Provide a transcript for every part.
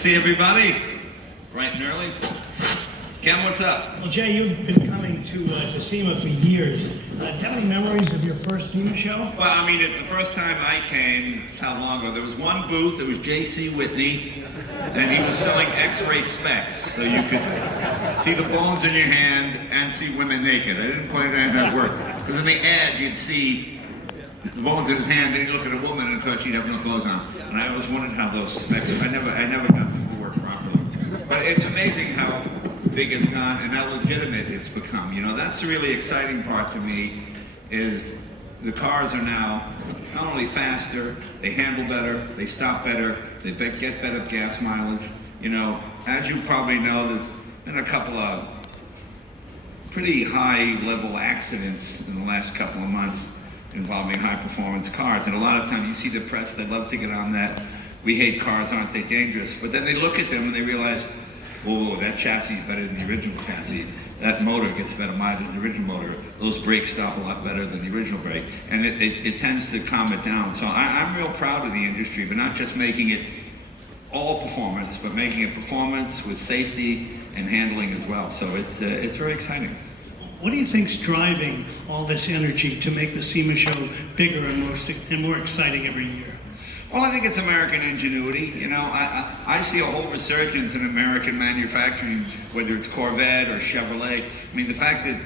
see everybody. Bright and early. Ken, what's up? Well, Jay, you've been coming to SEMA for years. Do you have any memories of your first SEMA show? Well, I mean, the first time I came, how long ago? There was one booth, it was J.C. Whitney, and he was selling X-ray specs, so you could see the bones in your hand and see women naked. I didn't quite understand how it worked, because in the ad, you'd see the bones in his hand, then you'd look at a woman, and of course, she'd have no clothes on. And I always wondered how those specs, I never got them to work properly. But it's amazing how big it's gone and how legitimate it's become. You know, that's the really exciting part to me, is the cars are now not only faster, they handle better, they stop better, they get better gas mileage. You know, as you probably know, there's been a couple of pretty high-level accidents in the last couple of months involving high-performance cars, and a lot of times you see the press, they love to get on that, we hate cars, aren't they dangerous? But then they look at them and they realize, whoa, that chassis is better than the original chassis. That motor gets better mileage than the original motor. Those brakes stop a lot better than the original brake. And it tends to calm it down. So I'm real proud of the industry for not just making it all performance, but making it performance with safety and handling as well. So it's very exciting. What do you think's driving all this energy to make the SEMA show bigger and more exciting every year? Well, I think it's American ingenuity. You know, I see a whole resurgence in American manufacturing, whether it's Corvette or Chevrolet. I mean, the fact that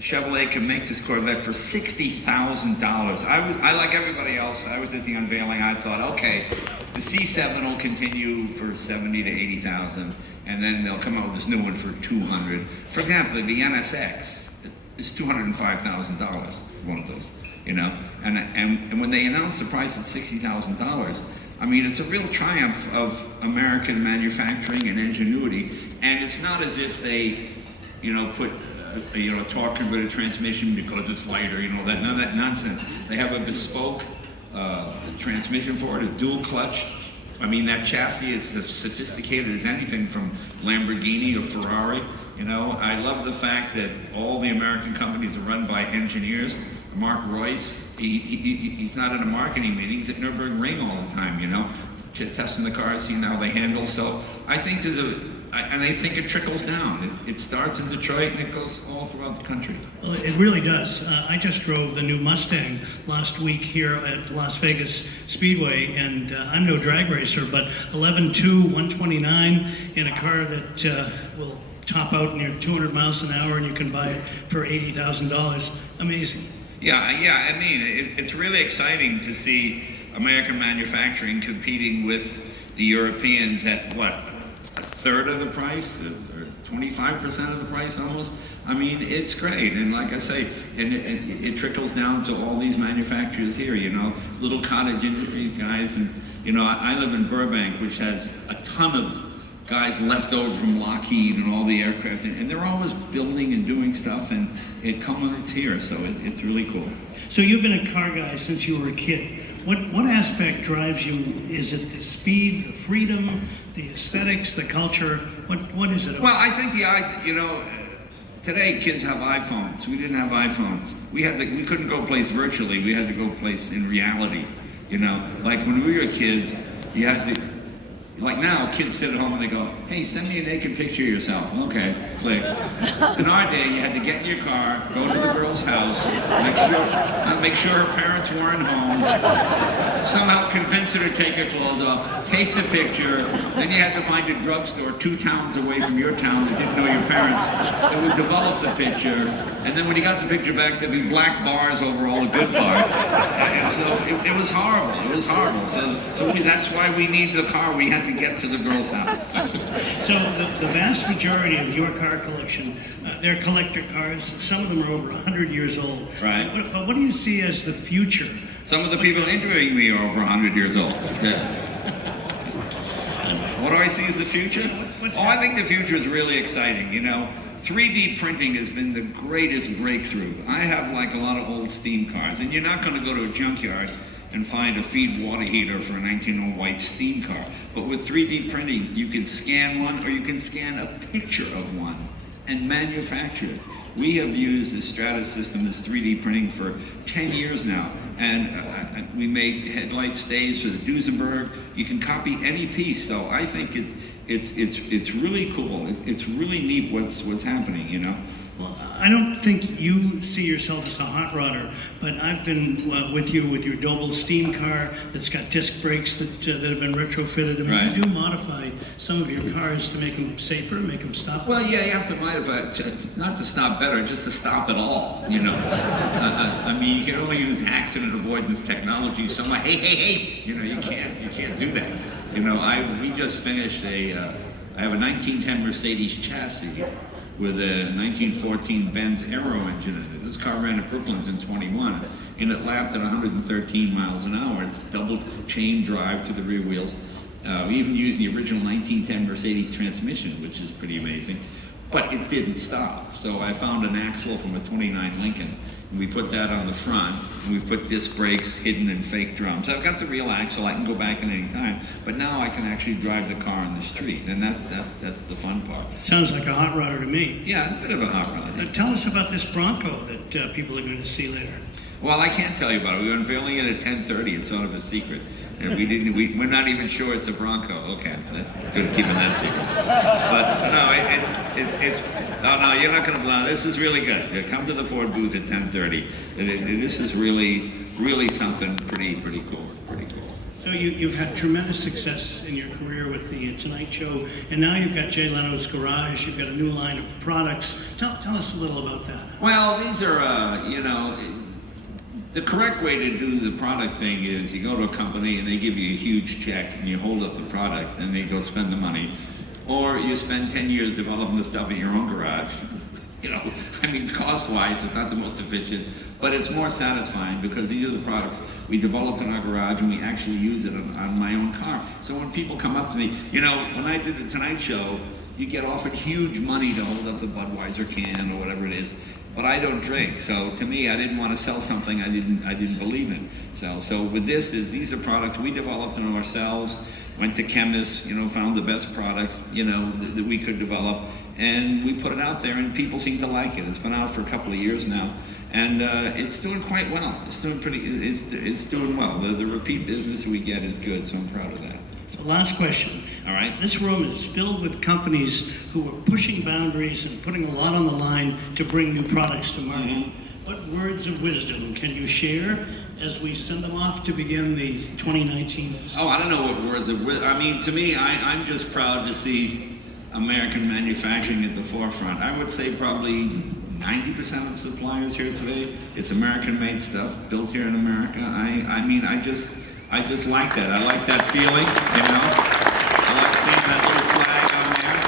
Chevrolet can make this Corvette for $60,000. I like everybody else, I was at the unveiling, I thought, okay, the C7 will continue for 70 to 80,000, and then they'll come out with this new one for 200. For example, the NSX is $205,000, one of those. You know, and when they announced the price at $60,000, I mean, it's a real triumph of American manufacturing and ingenuity. And it's not as if they, you know, put a torque converted transmission because it's lighter, you know, none of that nonsense. They have a bespoke transmission for it, a dual clutch. I mean, that chassis is as sophisticated as anything from Lamborghini or Ferrari. You know, I love the fact that all the American companies are run by engineers. Mark Royce, he's not in a marketing meeting, he's at Nürburgring all the time, you know, just testing the cars, seeing how they handle. So I think I think it trickles down. It starts in Detroit and it goes all throughout the country. Well, it really does. I just drove the new Mustang last week here at Las Vegas Speedway, and I'm no drag racer, but 11.2, 129 in a car that will top out near 200 miles an hour, and you can buy it for $80,000. Amazing. Yeah, I mean, it's really exciting to see American manufacturing competing with the Europeans at, what, a third of the price, or 25% of the price almost? I mean, it's great, and like I say, and it trickles down to all these manufacturers here, you know, little cottage industry guys, and, you know, I live in Burbank, which has a ton of guys left over from Lockheed and all the aircraft, and they're always building and doing stuff, and it culminates here, so it's really cool. So you've been a car guy since you were a kid. What aspect drives you? Is it the speed, the freedom, the aesthetics, the culture? What is it about? Well, I think today kids have iPhones. We didn't have iPhones. We couldn't go place virtually. We had to go place in reality. You know, like when we were kids, you had to. Like now, kids sit at home and they go, hey, send me a naked picture of yourself. Okay, click. In our day, you had to get in your car, go to the girl's house, make sure her parents weren't home, somehow convince her to take her clothes off, take the picture, then you had to find a drugstore 2 towns away from your town that didn't know your parents that would develop the picture, and then when you got the picture back, there'd be black bars over all the good parts. And so it was horrible. It was horrible. So that's why we need the car. We had to get to the girl's house. So the vast majority of your car collection, they're collector cars. Some of them are over 100 years old. Right. But what do you see as the future? Some of the people interviewing me are over 100 years old. Yeah. What do I see as the future? I think the future is really exciting. You know, 3D printing has been the greatest breakthrough. I have like a lot of old steam cars, and you're not going to go to a junkyard and find a feed water heater for a 1901 white steam car. But with 3D printing, you can scan one, or you can scan a picture of one and manufacture it. We have used the Stratus system, this 3D printing, for 10 years now. And we made headlight stays for the Duesenberg. You can copy any piece, so I think it's really cool. It's really neat what's happening, you know. Well, I don't think you see yourself as a hot rodder, but I've been with you with your Doble steam car that's got disc brakes that have been retrofitted. I mean, Right. you do modify some of your cars to make them safer, make them stop. Well, yeah, you have to modify it, not to stop better, just to stop at all, you know. I mean, you can only use accident avoidance technology. So I'm like, hey, you know, you can't do that. You know, we just finished I have a 1910 Mercedes chassis with a 1914 Benz Aero engine in it. This car ran at Brooklands in 21, and it lapped at 113 miles an hour. It's double chain drive to the rear wheels. We even used the original 1910 Mercedes transmission, which is pretty amazing. But it didn't stop. So I found an axle from a 29 Lincoln, and we put that on the front, and we put disc brakes hidden in fake drums. I've got the real axle, I can go back at any time, but now I can actually drive the car on the street, and that's the fun part. Sounds like a hot rodder to me. Yeah, a bit of a hot rod. Tell us about this Bronco that people are going to see later. Well, I can't tell you about it. We're unveiling it at 10:30. It's sort of a secret. And we're not even sure it's a Bronco. Okay, that's good keeping that secret. But no, you're not going to blow. This is really good. You come to the Ford booth at 10:30. This is really something pretty cool. Pretty cool. So you've had tremendous success in your career with the Tonight Show, and now you've got Jay Leno's Garage. You've got a new line of products. Tell us a little about that. Well, these are, you know, the correct way to do the product thing is you go to a company and they give you a huge check and you hold up the product and they go spend the money. Or you spend 10 years developing the stuff in your own garage. You know, I mean, cost-wise, it's not the most efficient, but it's more satisfying because these are the products we developed in our garage and we actually use it on my own car. So when people come up to me, you know, when I did the Tonight Show, you get offered huge money to hold up the Budweiser can or whatever it is. But I don't drink, so to me, I didn't want to sell something I didn't believe in. So with these are products we developed them ourselves. Went to chemists, you know, found the best products, you know, that we could develop, and we put it out there, and people seem to like it. It's been out for a couple of years now, and it's doing quite well. It's doing well. The repeat business we get is good, so I'm proud of that. So last question. All right. This room is filled with companies who are pushing boundaries and putting a lot on the line to bring new products to market. Mm-hmm. What words of wisdom can you share as we send them off to begin the 2019? Oh, I don't know what words of wisdom. I mean, to me, I'm just proud to see American manufacturing at the forefront. I would say probably 90% of suppliers here today, it's American-made stuff built here in America. I mean, I just like that. I like that feeling, you know. I like seeing that little flag on there.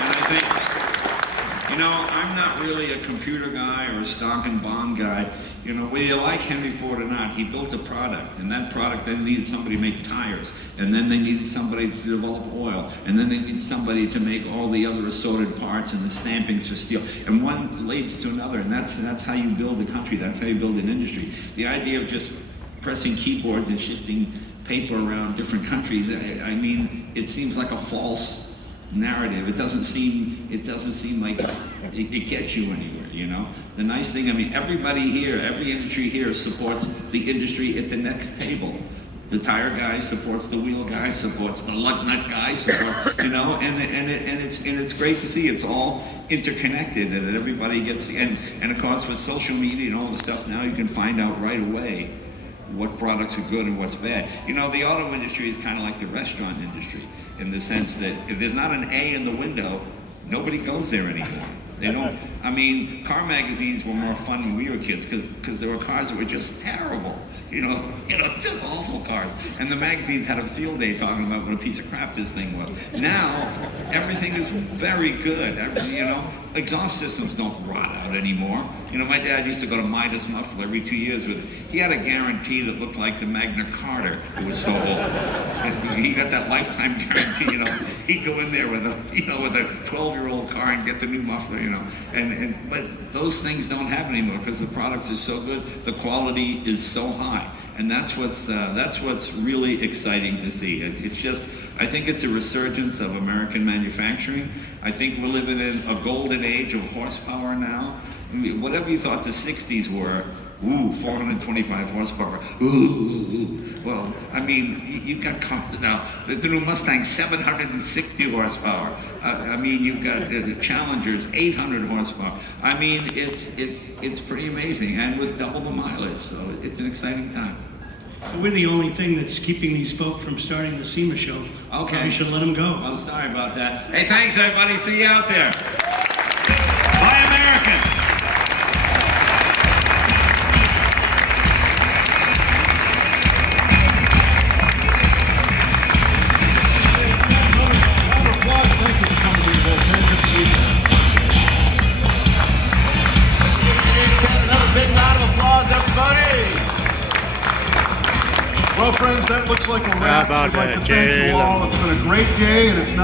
And I think, you know, I'm not really a computer guy or a stock and bond guy. You know, whether you like Henry Ford or not, he built a product, and that product then needed somebody to make tires, and then they needed somebody to develop oil, and then they needed somebody to make all the other assorted parts and the stampings for steel, and one leads to another, and that's how you build a country, that's how you build an industry. The idea of just pressing keyboards and shifting paper around different countries, I mean, it seems like a false narrative. It doesn't seem like it gets you anywhere, you know? The nice thing, I mean, everybody here, every industry here supports the industry at the next table. The tire guy supports the wheel guy, supports the lug nut guy, supports, you know, and it's great to see it's all interconnected and that everybody gets, and of course with social media and all the stuff now, you can find out right away what products are good and what's bad. You know, the auto industry is kind of like the restaurant industry in the sense that if there's not an A in the window, nobody goes there anymore. They don't, I mean, car magazines were more fun when we were kids because there were cars that were just terrible. You know, just awful cars. And the magazines had a field day talking about what a piece of crap this thing was. Now, everything is very good. You know, exhaust systems don't rot out anymore. You know, my dad used to go to Midas Muffler every 2 years with it. He had a guarantee that looked like the Magna Carta. It was so old. And he got that lifetime guarantee, you know. He'd go in there with a 12-year-old car and get the new muffler, you know. know. But those things don't happen anymore because the products are so good, the quality is so high, and that's what's really exciting to see. It's just, I think it's a resurgence of American manufacturing. I think we're living in a golden age of horsepower now. I mean, whatever you thought the 60s were, 425 horsepower. Well, I mean, you've got cars now. The new Mustang, 760 horsepower. I mean, you've got the Challengers, 800 horsepower. I mean, it's pretty amazing, and with double the mileage. So it's an exciting time. So we're the only thing that's keeping these folk from starting the SEMA show. Okay. We should let them go. Well, sorry about that. Hey, thanks everybody. See you out there. Buy American. Well, friends, that looks like a wrap. How about I'd like that, to thank you all. It's been a great day, and it's now